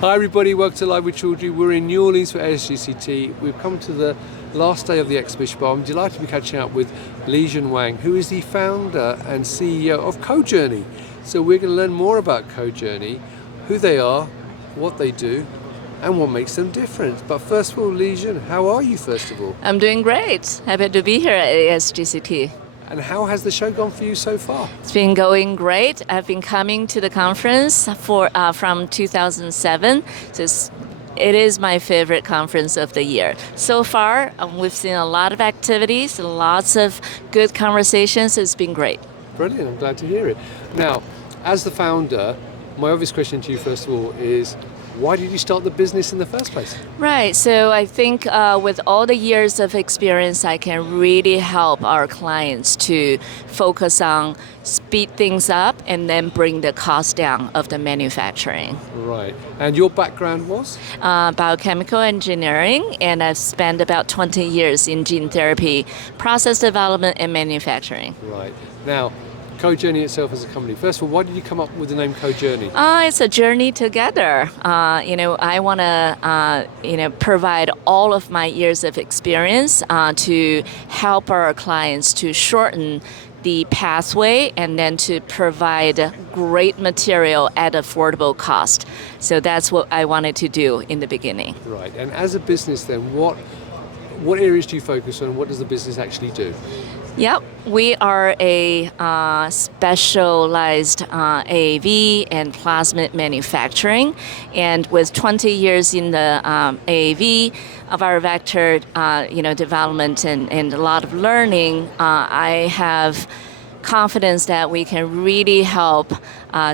Hi everybody, welcome to Live with CoJourney. We're in New Orleans for ASGCT. We've come to the last day of the exhibition, but I'm delighted to be catching up with Lijun Wang, who is the founder and CEO of CoJourney. So we're going to learn more about CoJourney, who they are, what they do, and what makes them different. But first of all, Lijun, how are you first of all? I'm doing great. Happy to be here at ASGCT. And how has the show gone for you so far? It's been going great. I've been coming to the conference from 2007. So it is my favorite conference of the year. So far, we've seen a lot of activities, lots of good conversations. It's been great. Brilliant, I'm glad to hear it. Now, as the founder, my obvious question to you first of all is, why did you start the business in the first place? Right, so I think with all the years of experience, I can really help our clients to focus on speed things up and then bring the cost down of the manufacturing. Right, and your background was? Biochemical engineering, and I've spent about 20 years in gene therapy, process development and manufacturing. Right, now, CoJourney itself as a company. First of all, why did you come up with the name CoJourney? It's a journey together. I want to, provide all of my years of experience to help our clients to shorten the pathway and then to provide great material at affordable cost. So that's what I wanted to do in the beginning. Right, and as a business then, what areas do you focus on? What does the business actually do? Yep, we are a specialized AAV and plasmid manufacturing, and with 20 years in the AAV of our vector, development and a lot of learning, I have confidence that we can really help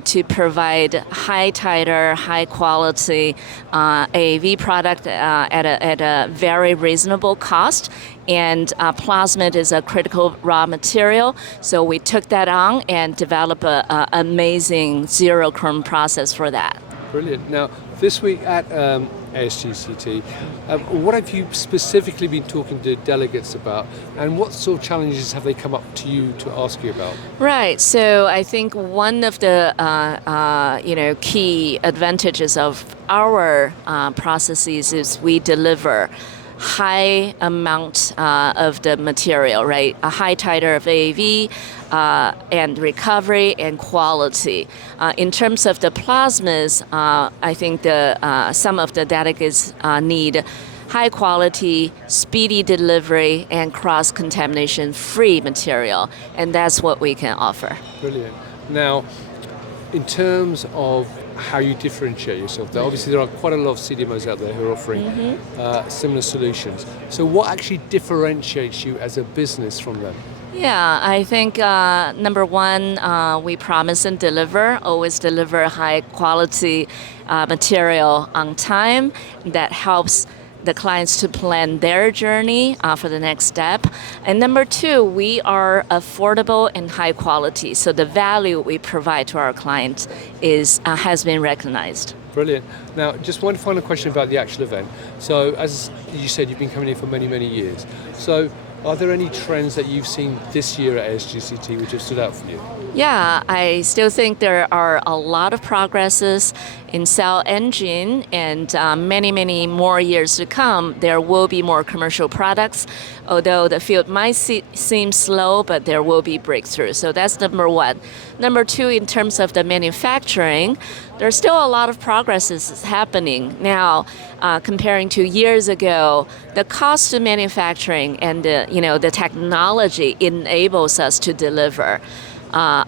to provide high titer, high quality AAV product at a very reasonable cost. And plasmid is a critical raw material, so we took that on and developed an amazing Zero Chrom process for that. Brilliant. Now, this week at ASGCT, what have you specifically been talking to delegates about, and what sort of challenges have they come up to you to ask you about? Right. So I think one of the key advantages of our processes is we deliver high amount of the material, right? A high titer of AAV and recovery and quality. In terms of the plasmids, I think some of the delegates need high quality, speedy delivery, and cross-contamination free material, and that's what we can offer. Brilliant. Now, in terms of how you differentiate yourself, obviously there are quite a lot of CDMOs out there who are offering similar solutions. So what actually differentiates you as a business from them? Yeah, I think number one, we promise and deliver, always deliver high quality material on time. That helps the clients to plan their journey for the next step. And number two, we are affordable and high quality. So the value we provide to our clients has been recognized. Brilliant. Now, just one final question about the actual event. So as you said, you've been coming in for many, many years. So are there any trends that you've seen this year at ASGCT which have stood out for you? Yeah, I still think there are a lot of progresses in cell and gene, and many, many more years to come. There will be more commercial products, although the field might seem slow, but there will be breakthroughs. So that's number one. Number two, in terms of the manufacturing, there's still a lot of progresses happening now. Comparing to years ago, the cost of manufacturing and the technology enables us to deliver a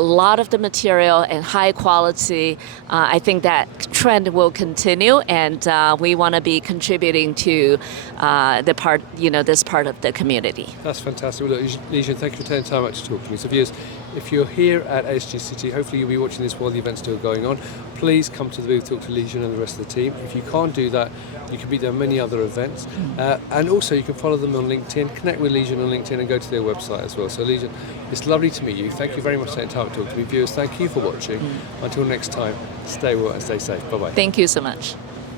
lot of the material and high quality. I think that trend will continue, and we want to be contributing to this part of the community. That's fantastic. Well, look, Lijun, thank you for taking time out to talk to me. So viewers, if you're here at ASGCT, hopefully you'll be watching this while the event's still going on. Please come to the booth, talk to Lijun and the rest of the team. If you can't do that, you can be there at many other events. And also you can follow them on LinkedIn, connect with Lijun on LinkedIn and go to their website as well. So Lijun, it's lovely to meet you. Thank you very much for taking time to talk to me. Viewers, thank you for watching. Until next time, stay well and stay safe. Bye-bye. Thank you so much.